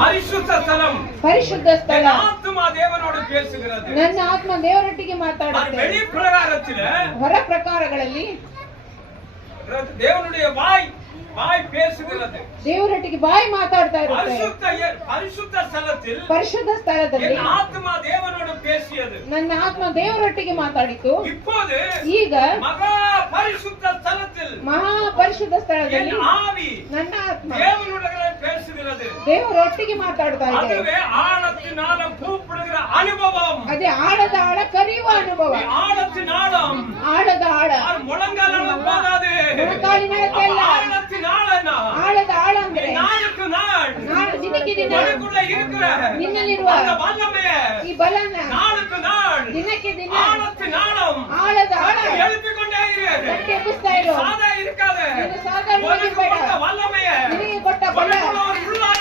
பரிசுத்த ஸ்தலம். ಪರಿಶುದ್ಧ ಸ್ಥಳ. என் ஆத்துமா தேவனோடு பேசுகிறது. ನನ್ನ ಆತ್ಮ ದೇವರೊಟ್ಟಿಗೆ ಮಾತಾಡುತ್ತೆ. வெளி பிரகாரத்தில் ಹೊರ ಪ್ರಕಾರಗಳಲ್ಲಿ தேவனுடைய வாய் பேசுகிறது. ದೇವರೊಟ್ಟಿಗೆ ಬಾಯಿ ಮಾತಾಡ್ತಾ ಇರುತ್ತೆ. பரிசுத்த ஸ்தலத்தில் ಪರಿಶುದ್ಧ ಸ್ಥಳದಲ್ಲಿ என் ஆத்துமா தேவனோடு பேசியது. ನನ್ನ ಆತ್ಮ ದೇವರೊಟ್ಟಿಗೆ ಮಾತಾಡಿತು. இப்போது ಈಗ மகா பரிசுத்த ஸ்தலத்தில் ಮಹಾ ಪರಿಶುದ್ಧ ಸ್ಥಳದಲ್ಲಿ என் ஆவி ನನ್ನ ಆತ್ಮ தேவனுடைய பேசுகிறது. ದೇವರೊಟ್ಟಿಗೆ ಮಾತಾಡ್ತಾ ಇದೆ. அதுவே ஆழத்தினால கூப்பிடுகிற அனுபவம். ಅದೇ ಆಳದ ಆಳ ಕರೆಯುವ ಅನುಭವ. ஆழத்தினாலம் ಆಳದ ಆಳ முழங்காலால போகாது. ಮೊಣಕಾಲಿನ ಅಳತೆಯಲ್ಲ. ஆழத்தினாலனா ಆಳದ ಆಳ ಅಂದ್ರೆ நாளுக்கு நாள் ದಿನಕ್ಕೆ ದಿನ நமக்குள்ள இருக்கிற ನಿನ್ನಲ್ಲಿರುವ அந்த வல்லமை ಈ ಬಲನ நாளுக்கு நாள் ದಿನಕ್ಕೆ ದಿನ ஆழத்தினாலம் ಆಳದ ಆಳ எழுப்பிக்கொண்டே இரு. ಎಬ್ಬಿಸ್ತಾ ಇರು. சாதா இருக்காது. ನೀನು ಸಾಧಾರಣವಾಗಿ உனக்கு ಬೇಡ. கொடுத்த வல்லமையை ನಿನಗೆ ಕೊಟ್ಟ ಬಲ உனக்குள்ள ஒரு உள்ளான